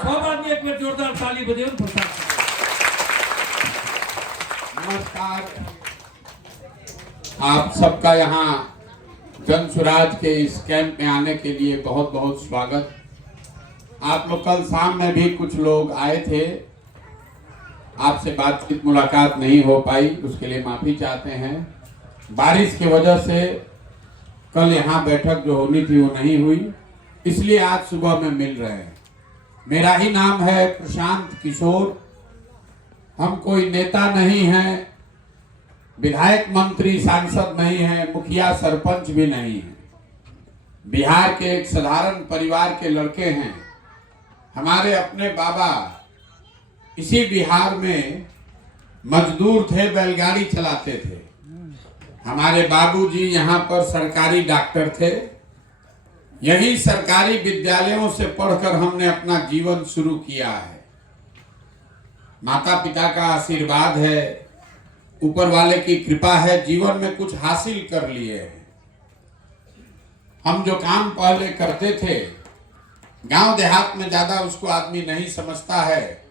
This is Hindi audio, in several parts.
सौभाग्य एक बार जोरदार ताली बजाओ प्रसाद। नमस्कार, आप सबका यहाँ जन स्वराज के इस कैंप में आने के लिए बहुत बहुत स्वागत। आप लोग कल शाम में भी कुछ लोग आए थे, आपसे बातचीत मुलाकात नहीं हो पाई, उसके लिए माफी चाहते हैं। बारिश की वजह से कल यहाँ बैठक जो होनी थी वो नहीं हुई, इसलिए आज सुबह में मिल रहे हैं। मेरा ही नाम है प्रशांत किशोर। हम कोई नेता नहीं हैं, विधायक मंत्री सांसद नहीं हैं, मुखिया सरपंच भी नहीं हैं। बिहार के एक साधारण परिवार के लड़के हैं। हमारे अपने बाबा इसी बिहार में मजदूर थे, बैलगाड़ी चलाते थे। हमारे बाबूजी यहाँ पर सरकारी डॉक्टर थे। यही सरकारी विद्यालयों से पढ़कर हमने अपना जीवन शुरू किया है। माता पिता का आशीर्वाद है, ऊपर वाले की कृपा है, जीवन में कुछ हासिल कर लिए हैं। हम जो काम पहले करते थे, गांव देहात में ज्यादा उसको आदमी नहीं समझता है।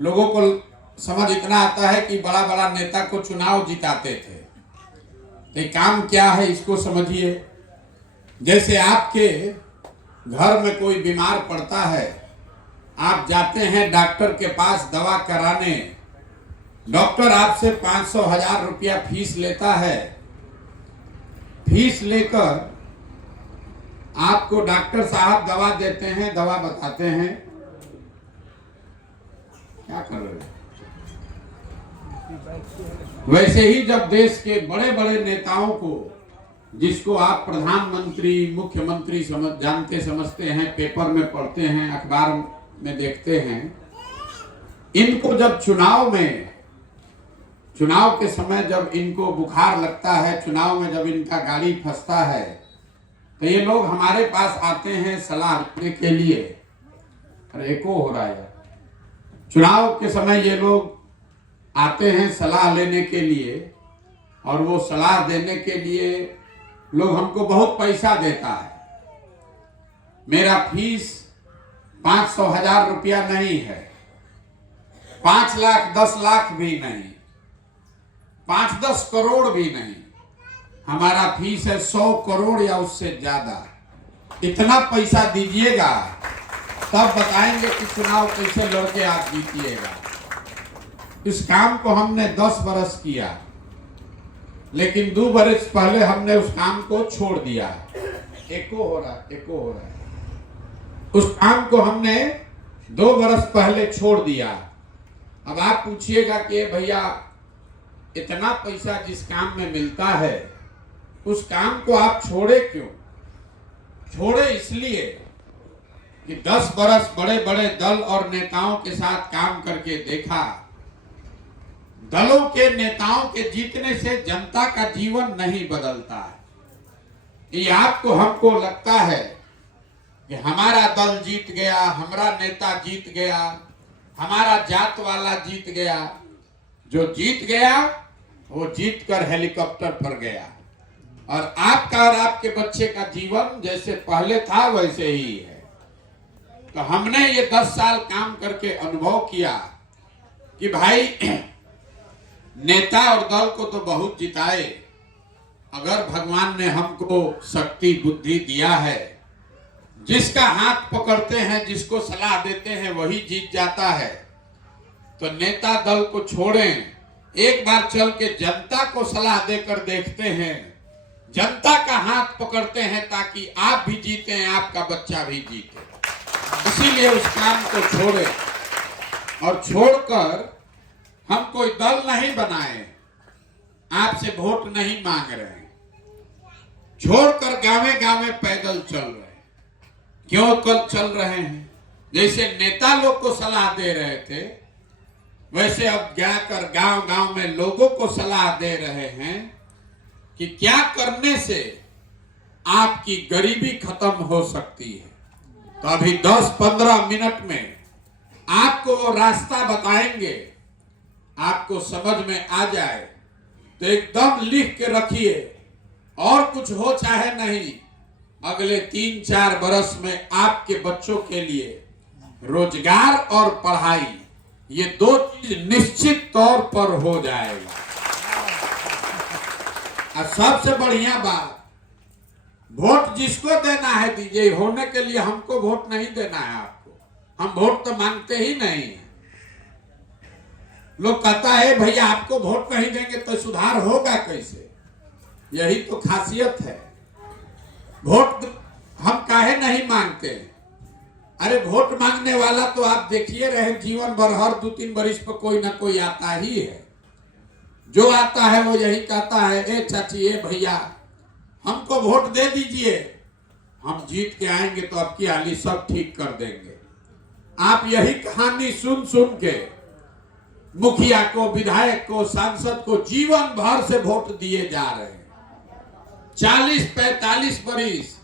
लोगों को समझ इतना आता है कि बड़ा बड़ा नेता को चुनाव जिताते थे। तो काम क्या है इसको समझिए। जैसे आपके घर में कोई बीमार पड़ता है, आप जाते हैं डॉक्टर के पास दवा कराने, डॉक्टर आपसे 500-1000 रुपया फीस लेता है। फीस लेकर आपको डॉक्टर साहब दवा देते हैं, दवा बताते हैं। क्या कर रहे हैं? वैसे ही जब देश के बड़े बड़े नेताओं को, जिसको आप प्रधानमंत्री मुख्यमंत्री जानते समझते हैं, पेपर में पढ़ते हैं, अखबार में देखते हैं, इनको जब चुनाव के समय जब इनको बुखार लगता है, चुनाव में जब इनका गाड़ी फंसता है, तो ये लोग हमारे पास आते हैं सलाह देने के लिए। अरे एको हो रहा है। चुनाव के समय ये लोग आते हैं सलाह लेने के लिए, और वो सलाह देने के लिए लोग हमको बहुत पैसा देता है। मेरा फीस 500-1000 रुपया नहीं है, 5 लाख 10 लाख भी नहीं, 5-10 करोड़ भी नहीं। हमारा फीस है 100 करोड़ या उससे ज्यादा। इतना पैसा दीजिएगा तब बताएंगे कि चुनाव कैसे लड़के आप जीतिएगा। इस काम को हमने 10 बरस किया, लेकिन 2 बरस पहले हमने उस काम को छोड़ दिया। एको हो रहा है। उस काम को हमने 2 बरस पहले छोड़ दिया। अब आप पूछिएगा कि भैया इतना पैसा जिस काम में मिलता है, उस काम को आप छोड़े क्यों? छोड़े इसलिए कि 10 बरस बड़े बड़े दल और नेताओं के साथ काम करके देखा। दलों के नेताओं के जीतने से जनता का जीवन नहीं बदलता है। ये आपको हमको लगता है कि हमारा दल जीत गया, हमारा नेता जीत गया, हमारा जात वाला जीत गया। जो जीत गया वो जीत कर हेलीकॉप्टर पर गया, और आपका और आपके बच्चे का जीवन जैसे पहले था वैसे ही है। तो हमने ये 10 साल काम करके अनुभव किया कि भाई नेता और दल को तो बहुत जिताए, अगर भगवान ने हमको शक्ति बुद्धि दिया है, जिसका हाथ पकड़ते हैं, जिसको सलाह देते हैं, वही जीत जाता है। तो नेता दल को छोड़ें, एक बार चल के जनता को सलाह देकर देखते हैं, जनता का हाथ पकड़ते हैं, ताकि आप भी जीते, आपका बच्चा भी जीते। इसीलिए उस काम को छोड़ें, और छोड़कर हम कोई दल नहीं बनाए, आपसे वोट नहीं मांग रहे, छोड़कर गावे गावे पैदल चल रहे। क्यों कल चल रहे हैं? जैसे नेता लोग को सलाह दे रहे थे, वैसे अब जाकर गांव गांव में लोगों को सलाह दे रहे हैं कि क्या करने से आपकी गरीबी खत्म हो सकती है। तो अभी 10-15 मिनट में आपको वो रास्ता बताएंगे, आपको समझ में आ जाए तो एकदम लिख के रखिए, और कुछ हो चाहे नहीं, अगले 3-4 बरस में आपके बच्चों के लिए रोजगार और पढ़ाई, ये दो चीज निश्चित तौर पर हो जाएगा। और सबसे बढ़िया बात, वोट जिसको देना है दीजिए, होने के लिए हमको वोट नहीं देना है आपको, हम वोट तो मांगते ही नहीं है। लोग कहता है भैया आपको वोट नहीं देंगे तो सुधार होगा कैसे, यही तो खासियत है। वोट हम काहे नहीं मांगते? अरे वोट मांगने वाला तो आप देखिए रहे, जीवन भर हर 2-3 वर्ष पर कोई ना कोई आता ही है। जो आता है वो यही कहता है, ए चाची, ए भैया, हमको वोट दे दीजिए, हम जीत के आएंगे तो आपकी हाली सब ठीक कर देंगे। आप यही कहानी सुन सुन के मुखिया को, विधायक को, सांसद को जीवन भर से वोट दिए जा रहे हैं। 40-45 वर्ष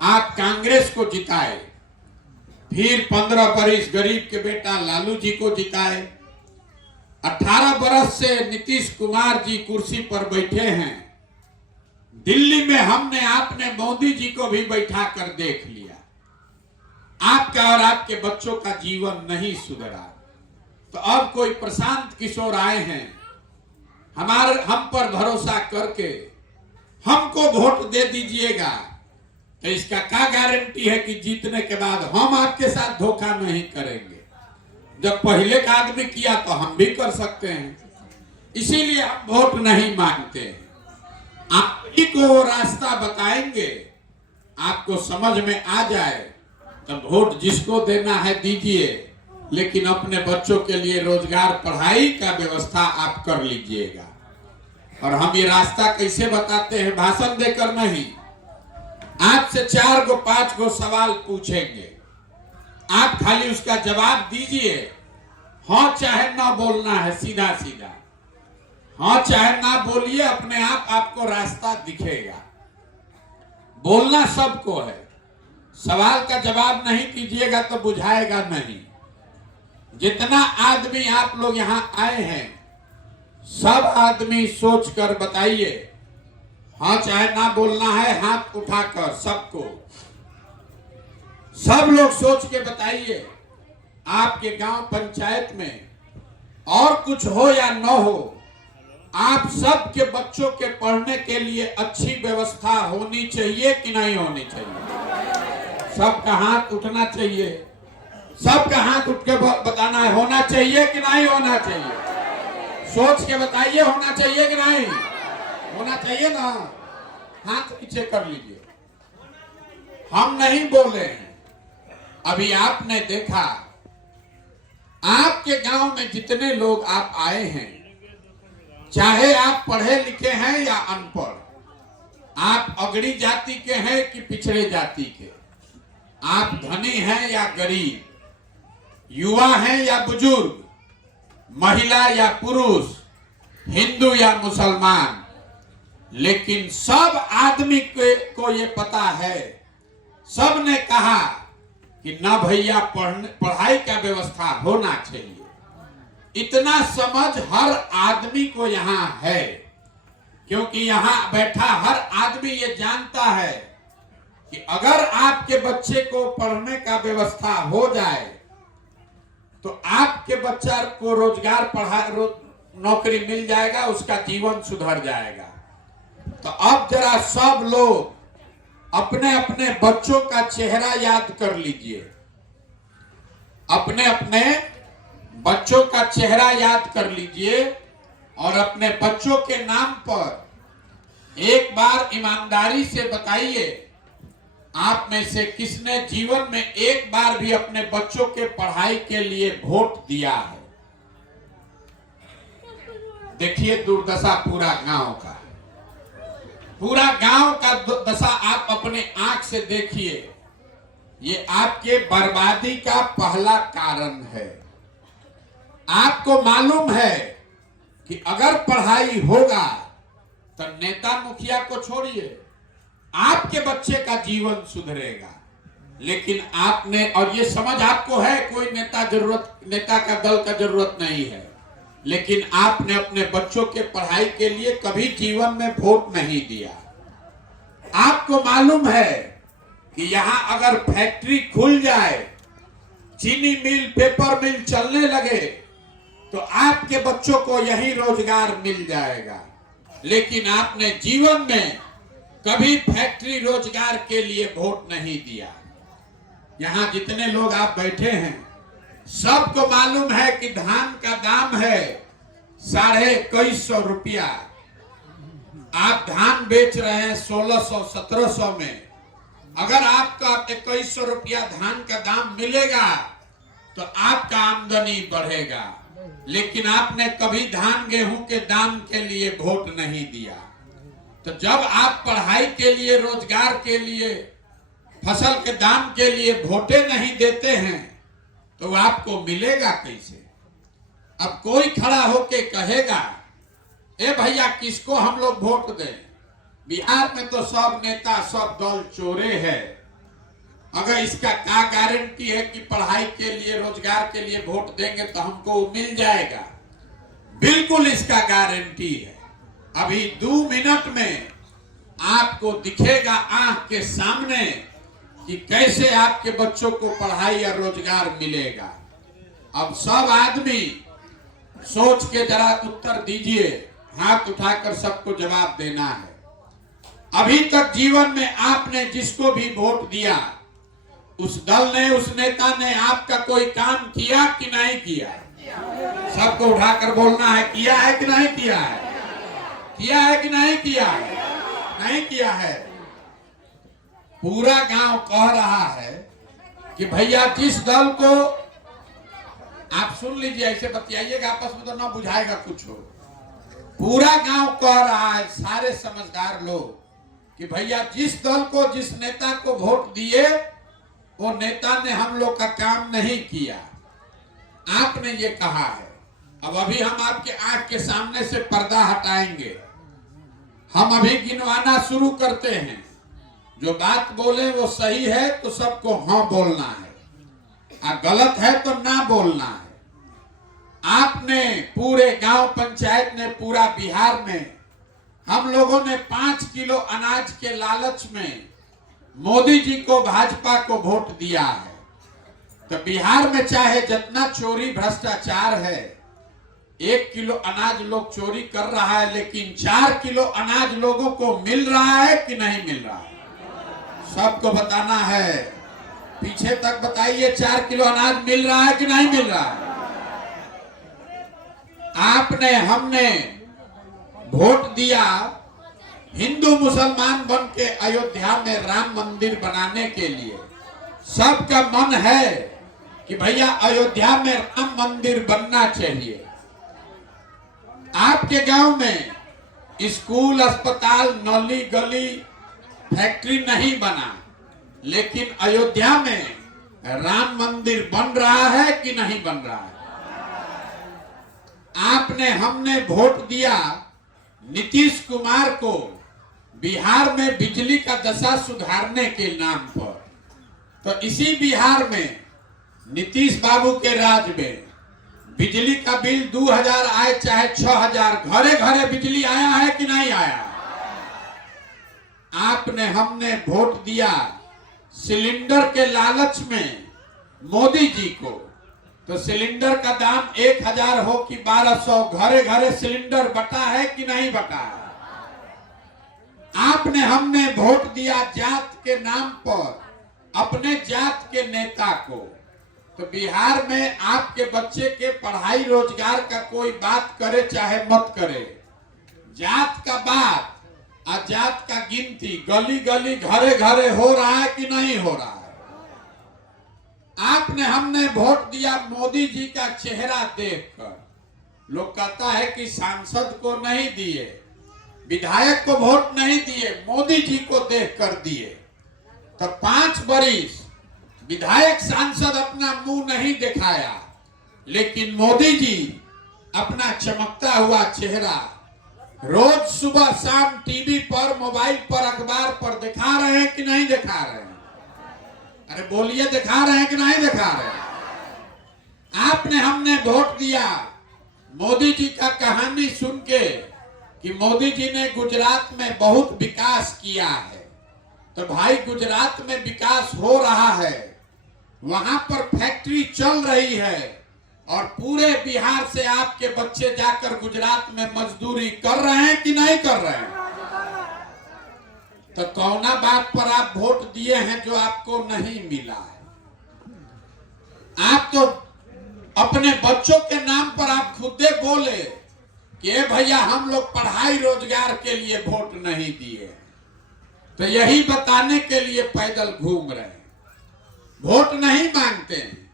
आप कांग्रेस को जिताए, फिर 15 वर्ष गरीब के बेटा लालू जी को जिताए, 18 वर्ष से नीतीश कुमार जी कुर्सी पर बैठे हैं। दिल्ली में हमने आपने मोदी जी को भी बैठा कर देख लिया। आपका और आपके बच्चों का जीवन नहीं सुधरा। तो अब कोई प्रशांत किशोर आए हैं, हम पर भरोसा करके हमको वोट दे दीजिएगा, तो इसका क्या गारंटी है कि जीतने के बाद हम आपके साथ धोखा नहीं करेंगे? जब पहले का आदमी किया तो हम भी कर सकते हैं। इसीलिए हम वोट नहीं मांगते हैं। आप ही को वो रास्ता बताएंगे, आपको समझ में आ जाए तो वोट जिसको देना है दीजिए, लेकिन अपने बच्चों के लिए रोजगार, पढ़ाई का व्यवस्था आप कर लीजिएगा। और हम ये रास्ता कैसे बताते हैं? भाषण देकर नहीं, आपसे 4 गो 5 गो सवाल पूछेंगे, आप खाली उसका जवाब दीजिए। हाँ चाहे ना बोलना है, सीधा सीधा हाँ चाहे ना बोलिए, अपने आप आपको रास्ता दिखेगा। बोलना सबको है, सवाल का जवाब नहीं दीजिएगा तो बुझाएगा नहीं। जितना आदमी आप लोग यहाँ आए हैं, सब आदमी सोचकर बताइए। हाँ चाहे ना बोलना है, हाथ उठाकर सबको, सब लोग सोच के बताइए। आपके गांव पंचायत में और कुछ हो या न हो, आप सबके बच्चों के पढ़ने के लिए अच्छी व्यवस्था होनी चाहिए कि नहीं होनी चाहिए? सबका हाथ उठना चाहिए, सबका हाथ उठ के बताना है, होना चाहिए कि नहीं होना चाहिए? सोच के बताइए, होना चाहिए कि नहीं होना चाहिए ना? हाथ पीछे कर लीजिए। हम नहीं बोले हैं। अभी आपने देखा, आपके गांव में जितने लोग आप आए हैं, चाहे आप पढ़े लिखे हैं या अनपढ़, आप अगड़ी जाति के हैं कि पिछड़े जाति के, आप धनी हैं या गरीब, युवा हैं या बुजुर्ग, महिला या पुरुष, हिंदू या मुसलमान, लेकिन सब आदमी को ये पता है, सब ने कहा कि ना भैया पढ़ाई का व्यवस्था होना चाहिए। इतना समझ हर आदमी को यहाँ है, क्योंकि यहाँ बैठा हर आदमी ये जानता है कि अगर आपके बच्चे को पढ़ने का व्यवस्था हो जाए तो आपके बच्चा को रोजगार, नौकरी मिल जाएगा, उसका जीवन सुधर जाएगा। तो अब जरा सब लोग अपने अपने बच्चों का चेहरा याद कर लीजिए, अपने अपने बच्चों का चेहरा याद कर लीजिए और अपने बच्चों के नाम पर एक बार ईमानदारी से बताइए, आप में से किसने जीवन में एक बार भी अपने बच्चों के पढ़ाई के लिए वोट दिया है? देखिए दुर्दशा पूरा गांव का, पूरा गांव का दशा आप अपने आंख से देखिए। ये आपके बर्बादी का पहला कारण है। आपको मालूम है कि अगर पढ़ाई होगा तो नेता मुखिया को छोड़िए, आपके बच्चे का जीवन सुधरेगा। लेकिन आपने, और ये समझ आपको है, कोई नेता का दल का जरूरत नहीं है, लेकिन आपने अपने बच्चों के पढ़ाई के लिए कभी जीवन में वोट नहीं दिया। आपको मालूम है कि यहाँ अगर फैक्ट्री खुल जाए, चीनी मिल, पेपर मिल चलने लगे तो आपके बच्चों को यही रोजगार मिल जाएगा। लेकिन आपने जीवन में कभी फैक्ट्री रोजगार के लिए वोट नहीं दिया। यहां जितने लोग आप बैठे हैं सबको मालूम है कि धान का दाम है 2150 रुपया। आप धान बेच रहे हैं 1600-1700 में। अगर आपका 2100 रुपया धान का दाम मिलेगा तो आपका आमदनी बढ़ेगा। लेकिन आपने कभी धान गेहूं के दाम के लिए वोट नहीं दिया। तो जब आप पढ़ाई के लिए, रोजगार के लिए, फसल के दाम के लिए वोटे नहीं देते हैं तो आपको मिलेगा कैसे? अब कोई खड़ा होके कहेगा ए भैया किसको हम लोग वोट दें? बिहार में तो सब नेता, सब दल चोरे हैं। अगर इसका क्या गारंटी है कि पढ़ाई के लिए, रोजगार के लिए वोट देंगे तो हमको मिल जाएगा? बिल्कुल इसका गारंटी है। अभी 2 मिनट में आपको दिखेगा आंख के सामने कि कैसे आपके बच्चों को पढ़ाई या रोजगार मिलेगा। अब सब आदमी सोच के जरा उत्तर दीजिए, हाथ उठाकर सबको जवाब देना है। अभी तक जीवन में आपने जिसको भी वोट दिया, उस दल ने, उस नेता ने आपका कोई काम किया कि नहीं किया? सबको उठाकर बोलना है, किया है कि नहीं किया है? किया है कि नहीं किया है? नहीं किया है। पूरा गांव कह रहा है कि भैया जिस दल को, आप सुन लीजिए, ऐसे बतियाइएगा आपस में तो ना बुझाएगा कुछ हो। पूरा गांव कह रहा है, सारे समझदार लोग, कि भैया जिस दल को, जिस नेता को वोट दिए वो नेता ने हम लोग का काम नहीं किया। आपने ये कहा है। अब अभी हम आपके आंख के सामने से पर्दा हटाएंगे। हम अभी गिनवाना शुरू करते हैं। जो बात बोले वो सही है तो सबको हाँ बोलना है, और गलत है तो ना बोलना है। आपने, पूरे गांव पंचायत ने, पूरा बिहार में हम लोगों ने 5 किलो अनाज के लालच में मोदी जी को, भाजपा को वोट दिया है। तो बिहार में चाहे जितना चोरी भ्रष्टाचार है, 1 किलो अनाज लोग चोरी कर रहा है, लेकिन 4 किलो अनाज लोगों को मिल रहा है कि नहीं मिल रहा है? सबको बताना है। पीछे तक बताइए, 4 किलो अनाज मिल रहा है कि नहीं मिल रहा है? आपने, हमने वोट दिया हिंदू मुसलमान बन के अयोध्या में राम मंदिर बनाने के लिए। सबका मन है कि भैया अयोध्या में राम मंदिर बनना चाहिए। आपके गांव में स्कूल, अस्पताल, नली गली, फैक्ट्री नहीं बना, लेकिन अयोध्या में राम मंदिर बन रहा है कि नहीं बन रहा है? आपने, हमने वोट दिया नीतीश कुमार को बिहार में बिजली का दशा सुधारने के नाम पर। तो इसी बिहार में नीतीश बाबू के राज में बिजली का बिल 2000 आए चाहे 6000, घरे घरे बिजली आया है कि नहीं आया? आपने, हमने वोट दिया सिलेंडर के लालच में मोदी जी को। तो सिलेंडर का दाम 1000 हो कि 1200, घरे घरे सिलेंडर बटा है कि नहीं बटा है? आपने, हमने वोट दिया जात के नाम पर अपने जात के नेता को। तो बिहार में आपके बच्चे के पढ़ाई, रोजगार का कोई बात करे चाहे मत करे, जात का बात और जात का गिनती गली गली, घरे घरे हो रहा है कि नहीं हो रहा है? आपने, हमने वोट दिया मोदी जी का चेहरा देखकर। लोग कहता है कि सांसद को नहीं दिए, विधायक को वोट नहीं दिए, मोदी जी को देखकर दिए। तो 5 बरिस विधायक, सांसद अपना मुंह नहीं दिखाया, लेकिन मोदी जी अपना चमकता हुआ चेहरा रोज सुबह शाम टीवी पर, मोबाइल पर, अखबार पर दिखा रहे हैं कि नहीं दिखा रहे हैं? अरे बोलिए, दिखा रहे हैं कि नहीं दिखा रहे हैं? आपने, हमने वोट दिया मोदी जी का कहानी सुन के कि मोदी जी ने गुजरात में बहुत विकास किया है। तो भाई गुजरात में विकास हो रहा है, वहां पर फैक्ट्री चल रही है और पूरे बिहार से आपके बच्चे जाकर गुजरात में मजदूरी कर रहे हैं कि नहीं कर रहे हैं? तो कौना बात पर आप वोट दिए हैं जो आपको नहीं मिला है? आप तो अपने बच्चों के नाम पर आप खुदे बोले कि भैया हम लोग पढ़ाई रोजगार के लिए वोट नहीं दिए, तो यही बताने के लिए पैदल घूम रहे हैं। वोट नहीं मांगते हैं,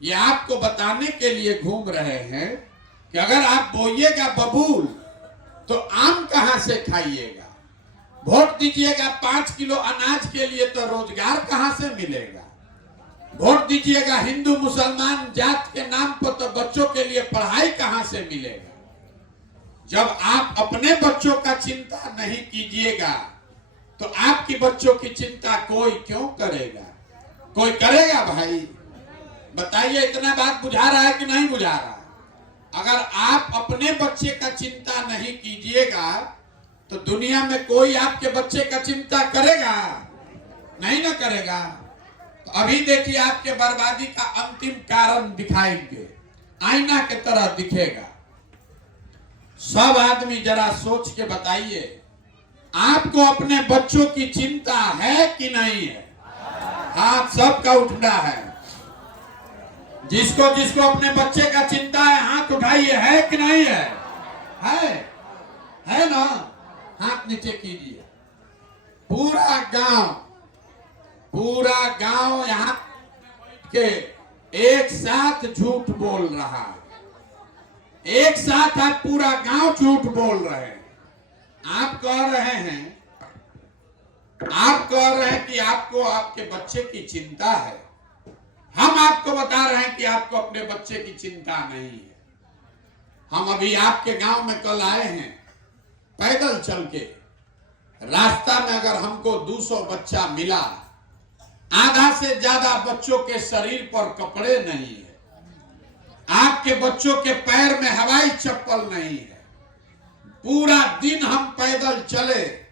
ये आपको बताने के लिए घूम रहे हैं कि अगर आप बोइएगा बबूल तो आम कहां से खाइएगा? वोट दीजिएगा 5 किलो अनाज के लिए तो रोजगार कहां से मिलेगा? वोट दीजिएगा हिंदू मुसलमान जात के नाम पर तो बच्चों के लिए पढ़ाई कहां से मिलेगा? जब आप अपने बच्चों का चिंता नहीं कीजिएगा तो आपकी बच्चों की चिंता कोई क्यों करेगा? कोई करेगा भाई? बताइए, इतना बात बुझा रहा है कि नहीं बुझा रहा? अगर आप अपने बच्चे का चिंता नहीं कीजिएगा तो दुनिया में कोई आपके बच्चे का चिंता करेगा? नहीं ना करेगा। तो अभी देखिए आपके बर्बादी का अंतिम कारण दिखाएंगे, आईना के तरह दिखेगा। सब आदमी जरा सोच के बताइए, आपको अपने बच्चों की चिंता है कि नहीं है? हाथ सबका उठना है। जिसको जिसको अपने बच्चे का चिंता है हाथ उठाइए, है कि नहीं है? है ना? हाथ नीचे कीजिए। पूरा गांव यहाँ के एक साथ झूठ बोल रहा है। एक साथ आप पूरा गांव झूठ बोल रहे हैं। आप कह रहे हैं कि आपको आपके बच्चे की चिंता है। हम आपको बता रहे हैं कि आपको अपने बच्चे की चिंता नहीं है। हम अभी आपके गांव में कल आए हैं, पैदल चल के रास्ता में अगर हमको 200 बच्चा मिला, आधा से ज्यादा बच्चों के शरीर पर कपड़े नहीं है, आपके बच्चों के पैर में हवाई चप्पल नहीं है। पूरा दिन हम पैदल चले,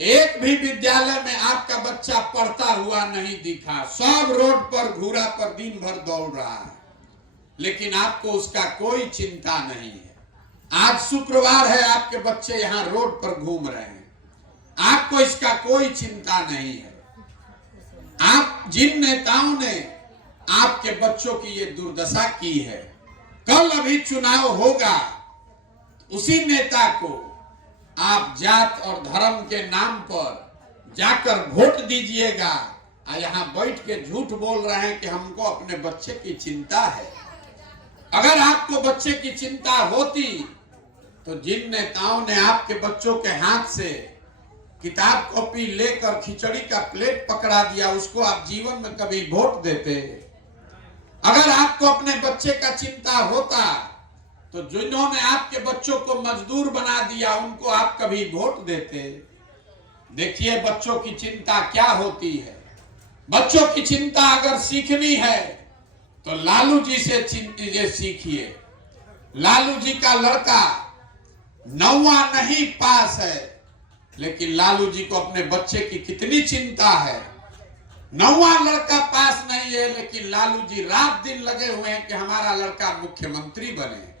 एक भी विद्यालय में आपका बच्चा पढ़ता हुआ नहीं दिखा। सब रोड पर घूरा पर दिन भर दौड़ रहा है, लेकिन आपको उसका कोई चिंता नहीं है। आज शुक्रवार है, आपके बच्चे यहाँ रोड पर घूम रहे हैं, आपको इसका कोई चिंता नहीं है। आप जिन नेताओं ने आपके बच्चों की ये दुर्दशा की है, कल अभी चुनाव होगा, उसी नेता को आप जात और धर्म के नाम पर जाकर वोट दीजिएगा। यहाँ बैठ के झूठ बोल रहे हैं कि हमको अपने बच्चे की चिंता है। अगर आपको बच्चे की चिंता होती तो जिन नेताओं ने आपके बच्चों के हाथ से किताब कॉपी लेकर खिचड़ी का प्लेट पकड़ा दिया, उसको आप जीवन में कभी वोट देते? अगर आपको अपने बच्चे का चिंता होता तो जिन्होंने आपके बच्चों को मजदूर बना दिया, उनको आप कभी वोट देते? देखिए बच्चों की चिंता क्या होती है। बच्चों की चिंता अगर सीखनी है तो लालू जी से सीखिए। लालू जी का लड़का 9वां नहीं पास है, लेकिन लालू जी को अपने बच्चे की कितनी चिंता है। 9वां लड़का पास नहीं है, लेकिन लालू जी रात दिन लगे हुए हैं कि हमारा लड़का मुख्यमंत्री बने।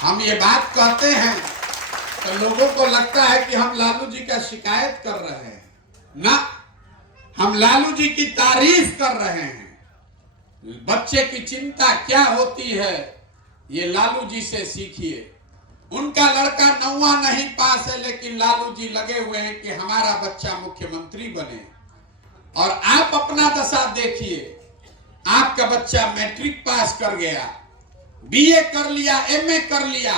हम ये बात कहते हैं तो लोगों को लगता है कि हम लालू जी का शिकायत कर रहे हैं। ना, हम लालू जी की तारीफ कर रहे हैं। बच्चे की चिंता क्या होती है ये लालू जी से सीखिए। उनका लड़का 9वां नहीं पास है, लेकिन लालू जी लगे हुए हैं कि हमारा बच्चा मुख्यमंत्री बने। और आप अपना दशा देखिए, आपका बच्चा मैट्रिक पास कर गया, बीए कर लिया, एमए कर लिया,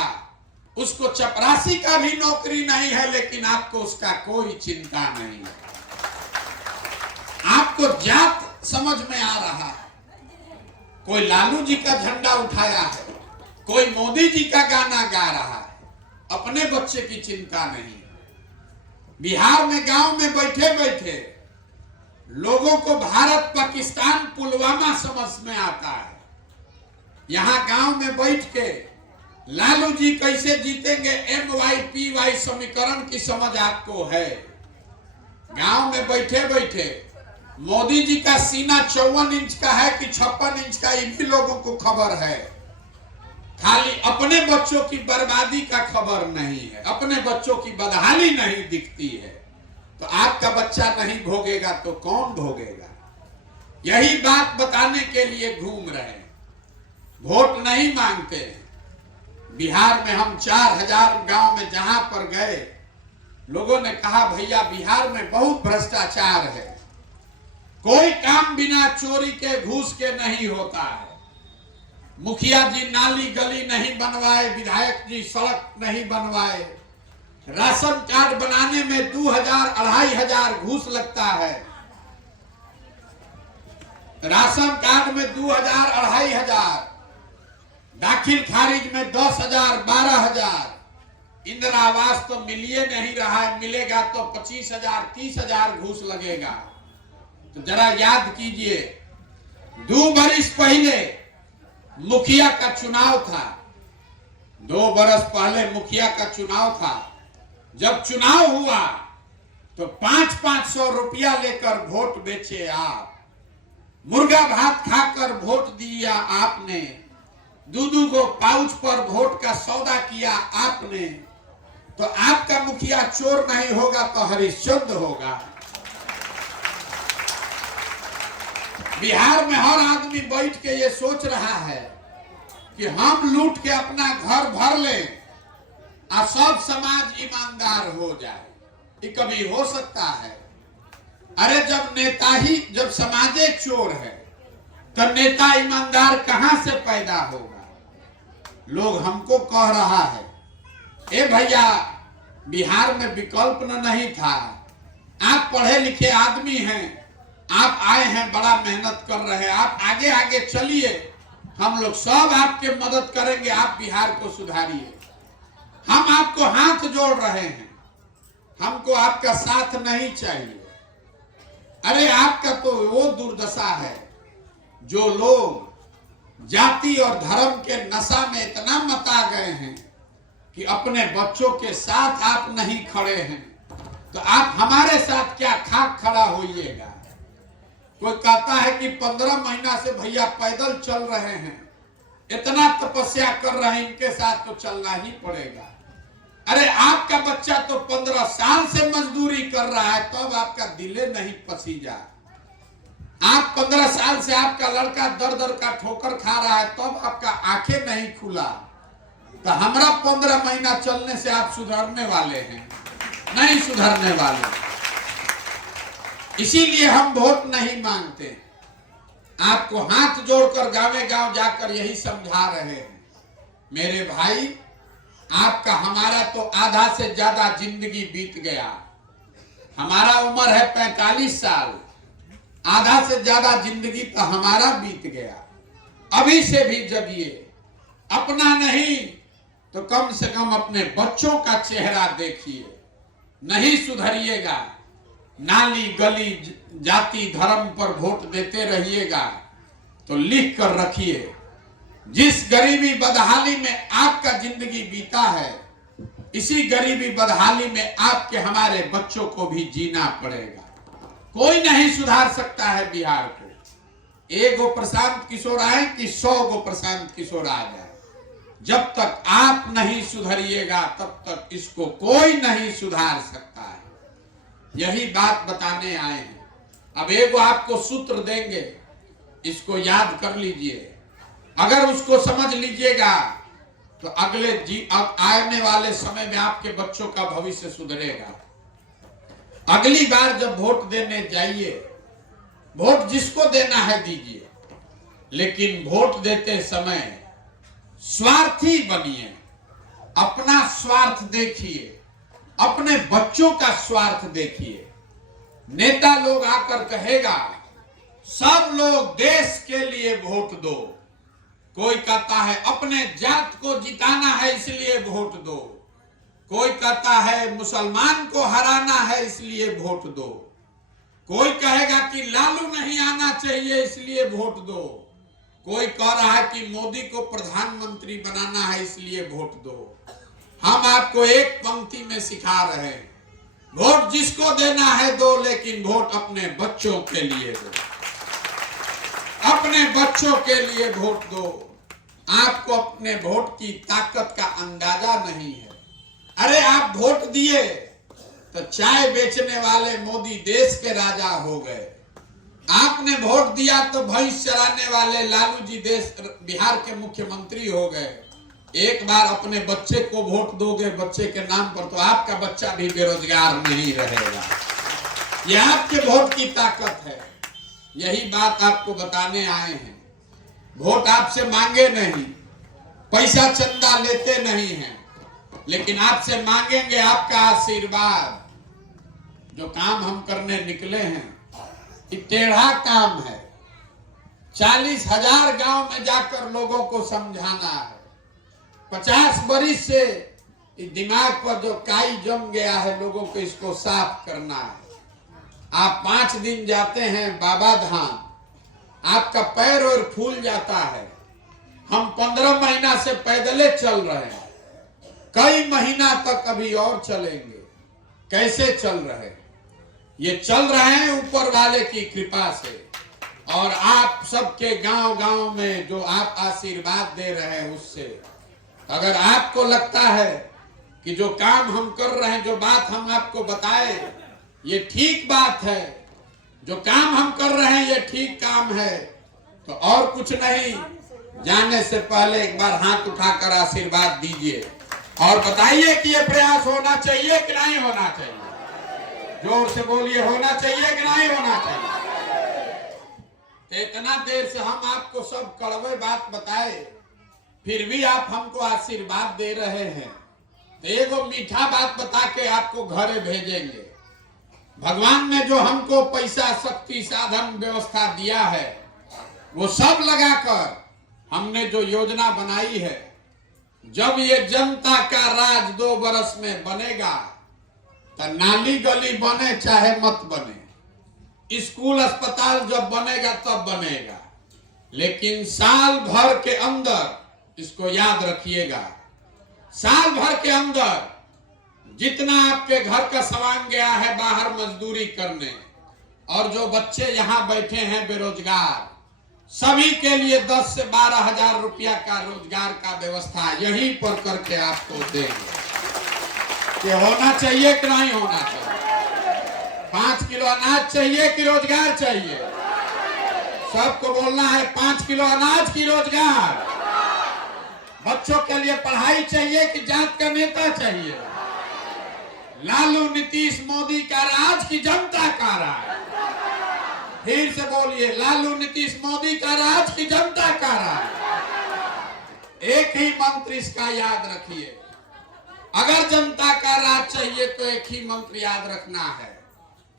उसको चपरासी का भी नौकरी नहीं है, लेकिन आपको उसका कोई चिंता नहीं है। आपको जात समझ में आ रहा है। कोई लालू जी का झंडा उठाया है, कोई मोदी जी का गाना गा रहा है, अपने बच्चे की चिंता नहीं। बिहार में गांव में बैठे बैठे लोगों को भारत पाकिस्तान पुलवामा समझ में आता है। यहां गांव में बैठ के लालू जी कैसे जीतेंगे MYPY समीकरण की समझ आपको है। गांव में बैठे बैठे मोदी जी का सीना 54 इंच का है कि 56 इंच का, ये भी लोगों को खबर है। खाली अपने बच्चों की बर्बादी का खबर नहीं है, अपने बच्चों की बदहाली नहीं दिखती है। तो आपका बच्चा नहीं भोगेगा तो कौन भोगेगा? यही बात बताने के लिए घूम रहे हैं। वोट नहीं मांगते हैं। बिहार में हम 4000 गांव में जहां पर गए, लोगों ने कहा भैया बिहार में बहुत भ्रष्टाचार है, कोई काम बिना चोरी के घूस के नहीं होता है। मुखिया जी नाली गली नहीं बनवाए, विधायक जी सड़क नहीं बनवाए, राशन कार्ड बनाने में 2000-2500 घूस लगता है। राशन कार्ड में 2000-2500, दाखिल खारिज में 10,000-12,000। इंदिरा आवास तो मिलिए नहीं रहा है, मिलेगा तो 25,000-30,000 घूस लगेगा। तो जरा याद कीजिए, 2 बरस पहले मुखिया का चुनाव था, 2 बरस पहले मुखिया का चुनाव था। जब चुनाव हुआ तो 500-500 रुपया लेकर वोट बेचे आप, मुर्गा भात खाकर वोट दिया आपने, 2 को पाउच पर वोट का सौदा किया आपने। तो आपका मुखिया चोर नहीं होगा तो हरिश्चंद्र होगा। बिहार में हर आदमी बैठ के ये सोच रहा है कि हम लूट के अपना घर भर लें और सब समाज ईमानदार हो जाए। ये कभी हो सकता है? अरे जब समाज एक चोर है तो नेता ईमानदार कहां से पैदा होगा? लोग हमको कह रहा है, ए भैया बिहार में विकल्प नहीं था, आप पढ़े लिखे आदमी हैं, आप आए हैं, बड़ा मेहनत कर रहे हैं, आप आगे आगे चलिए, हम लोग सब आपके मदद करेंगे, आप बिहार को सुधारिए। हम आपको हाथ जोड़ रहे हैं, हमको आपका साथ नहीं चाहिए। अरे आपका तो वो दुर्दशा है जो लोग जाति और धर्म के नशा में इतना मता गए हैं कि अपने बच्चों के साथ आप नहीं खड़े हैं, तो आप हमारे साथ क्या खाक खड़ा होइएगा? कोई कहता है कि 15 महीना से भैया पैदल चल रहे हैं, इतना तपस्या कर रहे हैं, इनके साथ तो चलना ही पड़ेगा। अरे आपका बच्चा तो 15 साल से मजदूरी कर रहा है, तब आपका दिले नहीं पसीजा। आप 15 साल से आपका लड़का दर दर का ठोकर खा रहा है, तब आपका आंखें नहीं खुला। तो हमारा 15 महीना चलने से आप सुधरने वाले हैं? नहीं सुधरने वाले। इसीलिए हम वोट नहीं मांगते। आपको हाथ जोड़कर गावे गांव जाकर यही समझा रहे हैं, मेरे भाई आपका हमारा तो आधा से ज्यादा जिंदगी बीत गया। हमारा उम्र है 45 साल, आधा से ज्यादा जिंदगी तो हमारा बीत गया। अभी से भी जगिए, अपना नहीं तो कम से कम अपने बच्चों का चेहरा देखिए। नहीं सुधरिएगा, नाली गली जाति धर्म पर वोट देते रहिएगा तो लिख कर रखिए, जिस गरीबी बदहाली में आपका जिंदगी बीता है, इसी गरीबी बदहाली में आपके हमारे बच्चों को भी जीना पड़ेगा। कोई नहीं सुधार सकता है बिहार को। 1 गो प्रशांत किशोर आए कि 100 गो प्रशांत किशोर आ जाए, जब तक आप नहीं सुधरिएगा तब तक इसको कोई नहीं सुधार सकता है। यही बात बताने आए हैं। अब एक आपको सूत्र देंगे, इसको याद कर लीजिए। अगर उसको समझ लीजिएगा तो आने वाले समय में आपके बच्चों का भविष्य सुधरेगा। अगली बार जब वोट देने जाइए, वोट जिसको देना है दीजिए, लेकिन वोट देते समय स्वार्थी बनिए। अपना स्वार्थ देखिए, अपने बच्चों का स्वार्थ देखिए। नेता लोग आकर कहेगा सब लोग देश के लिए वोट दो, कोई कहता है अपने जात को जिताना है इसलिए वोट दो, कोई कहता है मुसलमान को हराना है इसलिए वोट दो, कोई कहेगा कि लालू नहीं आना चाहिए इसलिए वोट दो, कोई कह रहा है कि मोदी को प्रधानमंत्री बनाना है इसलिए वोट दो। हम आपको एक पंक्ति में सिखा रहे हैं, वोट जिसको देना है दो, लेकिन वोट अपने बच्चों के लिए दो। अपने बच्चों के लिए वोट दो। आपको अपने वोट की ताकत का अंदाजा नहीं है। अरे आप वोट दिए तो चाय बेचने वाले मोदी देश के राजा हो गए। आपने वोट दिया तो भैंस चराने वाले लालू जी देश बिहार के मुख्यमंत्री हो गए। एक बार अपने बच्चे को वोट दोगे बच्चे के नाम पर, तो आपका बच्चा भी बेरोजगार नहीं रहेगा। यह आपके वोट की ताकत है। यही बात आपको बताने आए हैं। वोट आपसे मांगे नहीं, पैसा चंदा लेते नहीं हैं, लेकिन आपसे मांगेंगे आपका आशीर्वाद। जो काम हम करने निकले हैं ये टेढ़ा काम है। 40,000 गांव में जाकर लोगों को समझाना है। 50 बरिस से दिमाग पर जो काई जम गया है लोगों को इसको साफ करना है। आप 5 दिन जाते हैं बाबा धाम, आपका पैर और फूल जाता है। हम 15 महीना से पैदले चल रहे हैं, कई महीना तक अभी और चलेंगे। कैसे चल रहे? ये चल रहे हैं ऊपर वाले की कृपा से, और आप सबके गांव गांव में जो आप आशीर्वाद दे रहे हैं उससे। अगर आपको लगता है कि जो काम हम कर रहे हैं, जो बात हम आपको बताए ये ठीक बात है, जो काम हम कर रहे हैं ये ठीक काम है, तो और कुछ नहीं, जाने से पहले एक बार हाथ उठाकर आशीर्वाद दीजिए और बताइए कि ये प्रयास होना चाहिए कि नहीं होना चाहिए। जोर से बोलिए, होना चाहिए कि नहीं होना चाहिए। इतना देर से हम आपको सब कड़वे बात बताए, फिर भी आप हमको आशीर्वाद दे रहे हैं, तो एगो मीठा बात बता के आपको घरे भेजेंगे। भगवान ने जो हमको पैसा शक्ति साधन व्यवस्था दिया है वो सब लगाकर हमने जो योजना बनाई है, जब ये जनता का राज 2 बरस में बनेगा तो नाली गली बने चाहे मत बने, स्कूल अस्पताल जब बनेगा तब बनेगा, लेकिन साल भर के अंदर इसको याद रखिएगा, साल भर के अंदर जितना आपके घर का सामान गया है बाहर मजदूरी करने, और जो बच्चे यहाँ बैठे हैं बेरोजगार, सभी के लिए 10 से 12,000 रुपया का रोजगार का व्यवस्था यहीं पर करके आपको देंगे। ये होना चाहिए कि नहीं होना चाहिए? 5 किलो अनाज चाहिए कि रोजगार चाहिए? सबको बोलना है 5 किलो अनाज की रोजगार। बच्चों के लिए पढ़ाई चाहिए कि जात का नेता चाहिए? लालू नीतीश मोदी का राज की जनता का राज? फिर से बोलिए, लालू नीतीश मोदी का राज की जनता का राज? एक ही मंत्र इसका याद रखिए। अगर जनता का राज चाहिए तो एक ही मंत्र याद रखना है,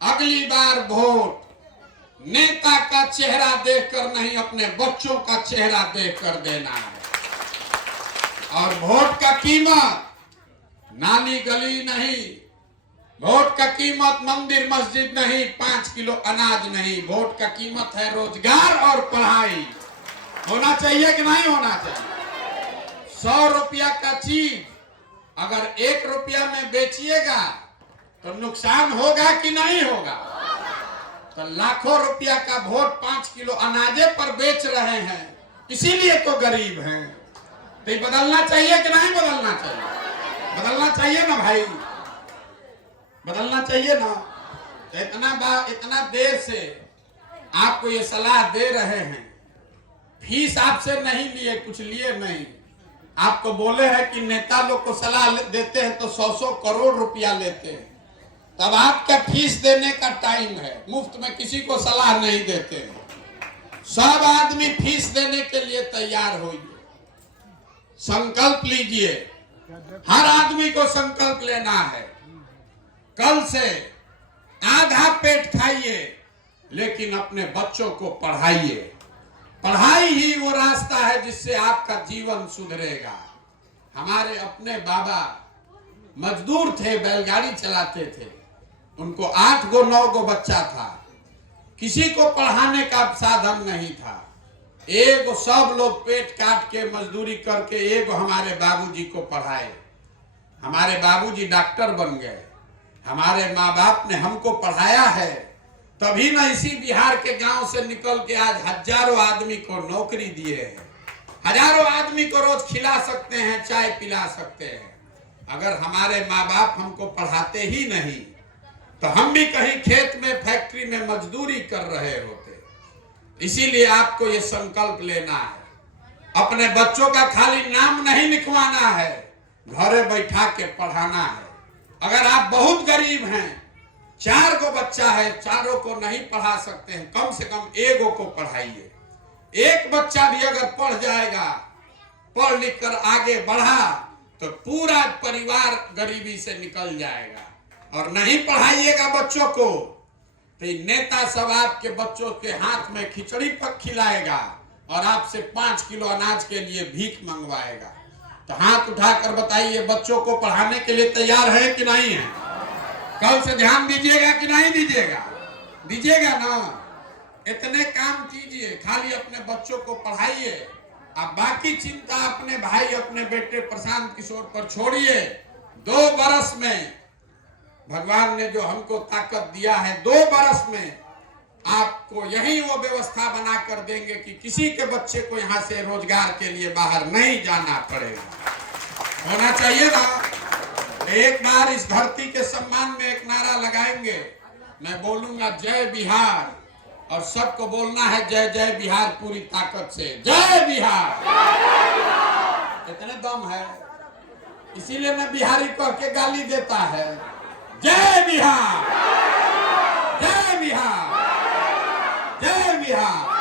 अगली बार वोट नेता का चेहरा देखकर नहीं, अपने बच्चों का चेहरा देखकर देना है। और वोट का कीमत नाली गली नहीं, वोट का कीमत मंदिर मस्जिद नहीं, 5 किलो अनाज नहीं, वोट का कीमत है रोजगार और पढ़ाई। होना चाहिए कि नहीं होना चाहिए? 100 रुपया का चीज अगर 1 रुपया में बेचिएगा तो नुकसान होगा कि नहीं होगा? तो लाखों रुपया का वोट 5 किलो अनाजे पर बेच रहे हैं, इसीलिए तो गरीब हैं। तो बदलना चाहिए कि नहीं बदलना चाहिए? बदलना चाहिए ना भाई, बदलना चाहिए ना। तो इतना देर से आपको ये सलाह दे रहे हैं, फीस आपसे नहीं लिए, कुछ लिए नहीं, आपको बोले हैं कि नेता लोग को सलाह देते हैं तो 100-100 करोड़ रुपया लेते हैं, तब आपका फीस देने का टाइम है। मुफ्त में किसी को सलाह नहीं देते हैं। सब आदमी फीस देने के लिए तैयार होइए, संकल्प लीजिए। हर आदमी को संकल्प लेना है, कल से आधा पेट खाइए लेकिन अपने बच्चों को पढ़ाइए। पढ़ाई ही वो रास्ता है जिससे आपका जीवन सुधरेगा। हमारे अपने बाबा मजदूर थे, बैलगाड़ी चलाते थे, उनको 8 गो 9 गो बच्चा था, किसी को पढ़ाने का साधन नहीं था। एक सब लोग पेट काट के मजदूरी करके एक हमारे बाबूजी को पढ़ाए। हमारे बाबूजी डॉक्टर बन गए, हमारे माँ बाप ने हमको पढ़ाया है, तभी ना इसी बिहार के गांव से निकल के आज हजारों आदमी को नौकरी दिए हैं, हजारों आदमी को रोज खिला सकते हैं, चाय पिला सकते हैं। अगर हमारे माँ बाप हमको पढ़ाते ही नहीं तो हम भी कहीं खेत में, फैक्ट्री में मजदूरी कर रहे होते। इसीलिए आपको ये संकल्प लेना है, अपने बच्चों का खाली नाम नहीं लिखवाना है, घरे बैठा के पढ़ाना है। अगर आप बहुत गरीब हैं, 4 को बच्चा है, चारों को नहीं पढ़ा सकते हैं, कम से कम एगो को पढ़ाइए। एक बच्चा भी अगर पढ़ जाएगा, पढ़ लिख कर आगे बढ़ा, तो पूरा परिवार गरीबी से निकल जाएगा। और नहीं पढ़ाइएगा बच्चों को तो नेता सब आपके बच्चों के हाथ में खिचड़ी पक खिलाएगा और आपसे 5 किलो अनाज के लिए भीख मंगवाएगा। तो हाथ उठाकर बताइए, बच्चों को पढ़ाने के लिए तैयार है कि नहीं है? कल से ध्यान दीजिएगा कि नहीं दीजिएगा? दीजिएगा ना। इतने काम कीजिए, खाली अपने बच्चों को पढ़ाइए, अब बाकी चिंता अपने भाई, अपने बेटे प्रशांत किशोर पर छोड़िए। 2 बरस में भगवान ने जो हमको ताकत दिया है, 2 बरस में आपको यही वो व्यवस्था बना कर देंगे कि किसी के बच्चे को यहाँ से रोजगार के लिए बाहर नहीं जाना पड़ेगा। होना चाहिए ना। एक बार इस धरती के सम्मान में एक नारा लगाएंगे, मैं बोलूंगा जय बिहार, और सबको बोलना है जय जय बिहार पूरी ताकत से, जय बिहार। इतने दम है, इसीलिए मैं बिहारी कह के गाली देता है, जय बिहार, जय बिहार, जय बिहार।